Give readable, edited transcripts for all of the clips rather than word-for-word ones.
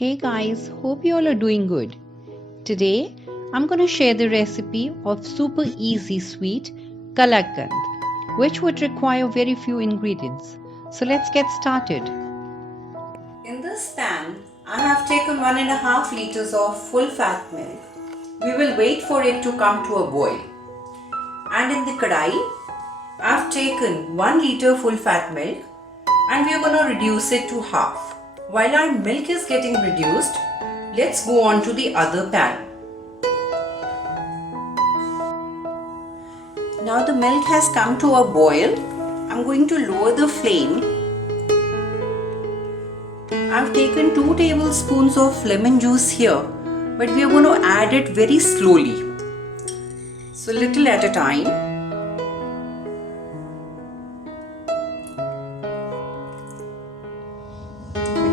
Hey guys, hope you all are doing good. Today, I'm going to share the recipe of super easy sweet Kalakand, which would require very few ingredients. So let's get started. In this pan, I have taken 1.5 liters of full fat milk. We will wait for it to come to a boil. And in the kadai, I have taken 1 liter full fat milk and we are going to reduce it to half. While our milk is getting reduced, let's go on to the other pan. Now the milk has come to a boil. I'm going to lower the flame. I've taken 2 tablespoons of lemon juice here, but we are going to add it very slowly. So little at a time.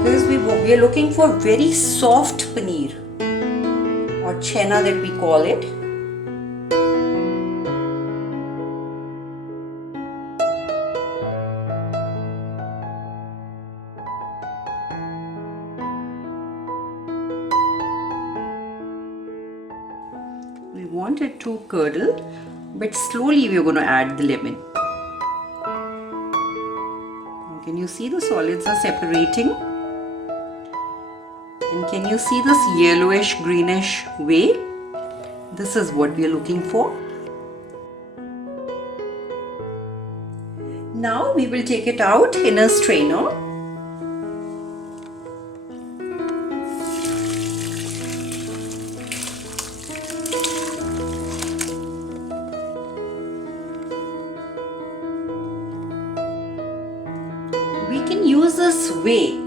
Because we are looking for very soft paneer or chena that we call it. We want it to curdle, but slowly we are going to add the lemon. Now can you see the solids are separating? And can you see this yellowish greenish way? This is what we are looking for. Now we will take it out in a strainer. We can use this way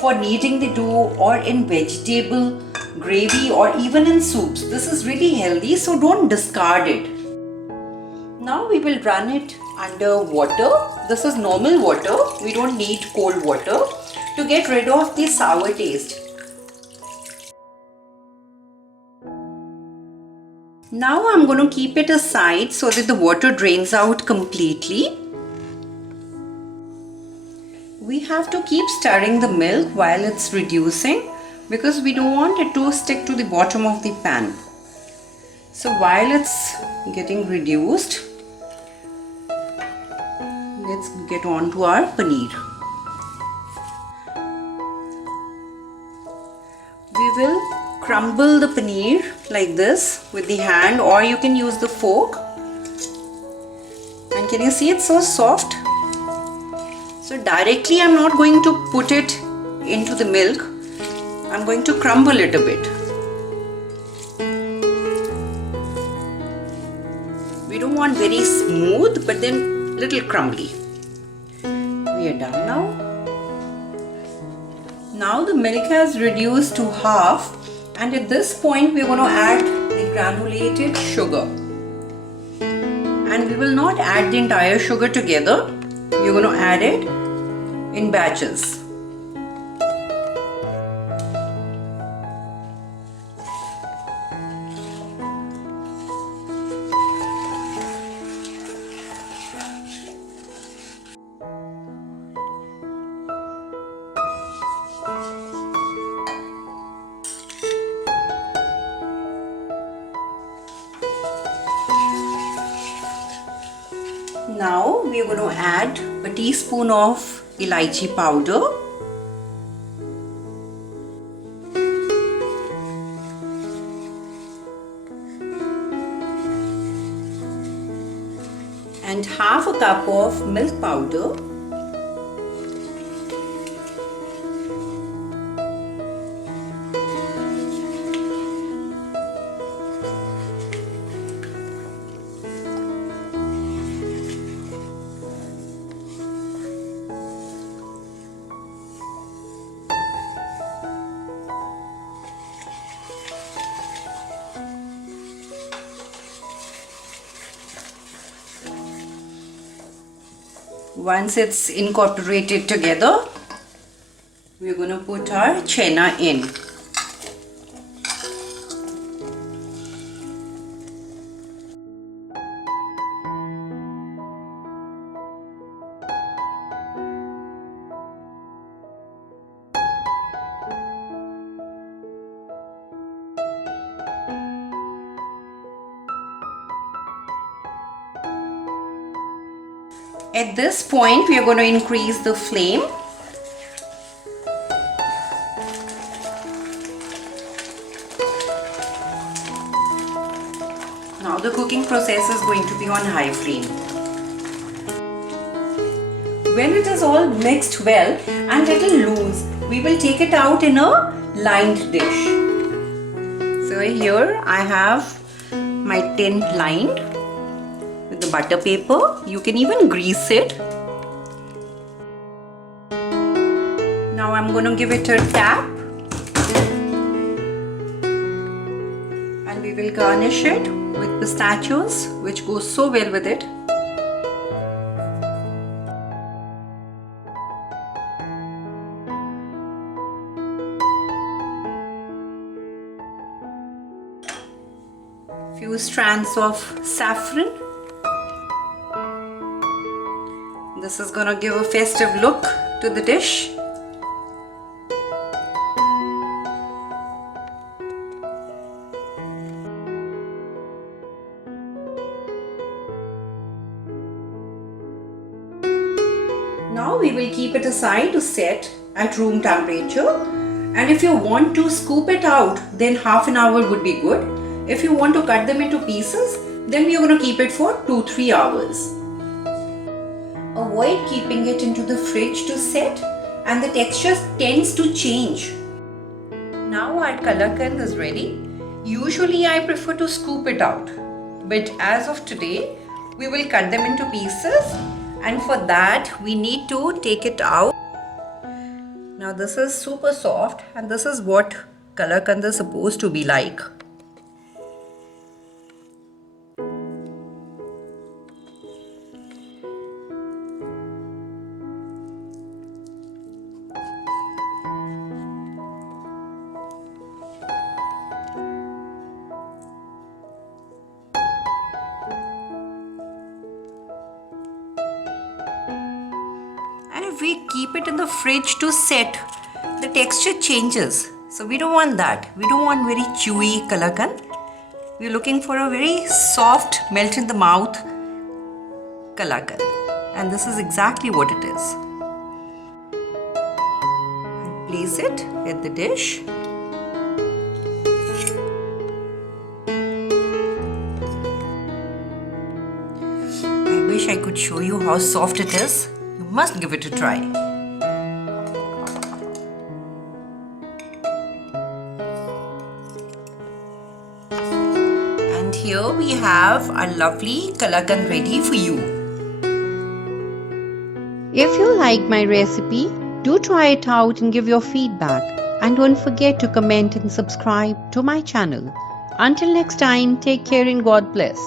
for kneading the dough or in vegetable gravy or even in soups. This is really healthy, so don't discard it. Now we will run it under water. This is normal water. We don't need cold water to get rid of the sour taste. Now I'm going to keep it aside so that the water drains out completely. We have to keep stirring the milk while it's reducing because we don't want it to stick to the bottom of the pan. So while it's getting reduced, let's get on to our paneer. We will crumble the paneer like this with the hand, or you can use the fork. And can you see it's so soft? So directly I'm not going to put it into the milk. I'm going to crumble it a bit. We don't want very smooth, but then little crumbly. We are done now. Now the milk has reduced to half, and at this point we are going to add the granulated sugar. And we will not add the entire sugar together. We are going to add it in batches. Now we are going to add a teaspoon of elaichi powder, and half a cup of milk powder, Once it's incorporated together, we're going to put our chena in. At this point, we are going to increase the flame. Now the cooking process is going to be on high flame. When it is all mixed well and little loose, we will take it out in a lined dish. So here I have my tin lined with the butter paper. You can even grease it. Now I'm going to give it a tap. And we will garnish it with pistachios, which goes so well with it. Few strands of saffron. This is gonna give a festive look to the dish. Now we will keep it aside to set at room temperature, and if you want to scoop it out, then half an hour would be good. If you want to cut them into pieces, then we are going to keep it for 2-3 hours. Avoid keeping it into the fridge to set, and the texture tends to change. Now our kalakand is ready. Usually I prefer to scoop it out, but as of today, we will cut them into pieces, and for that we need to take it out. Now this is super soft, and this is what kalakand is supposed to be like. And if we keep it in the fridge to set, the texture changes. So we don't want that. We don't want very chewy kalakand. We're looking for a very soft, melt in the mouth kalakand. And this is exactly what it is. I place it in the dish. I wish I could show you how soft it is. You must give it a try. And here we have our lovely kalakand ready for you. If you like my recipe, do try it out and give your feedback. And don't forget to comment and subscribe to my channel. Until next time, take care and God bless.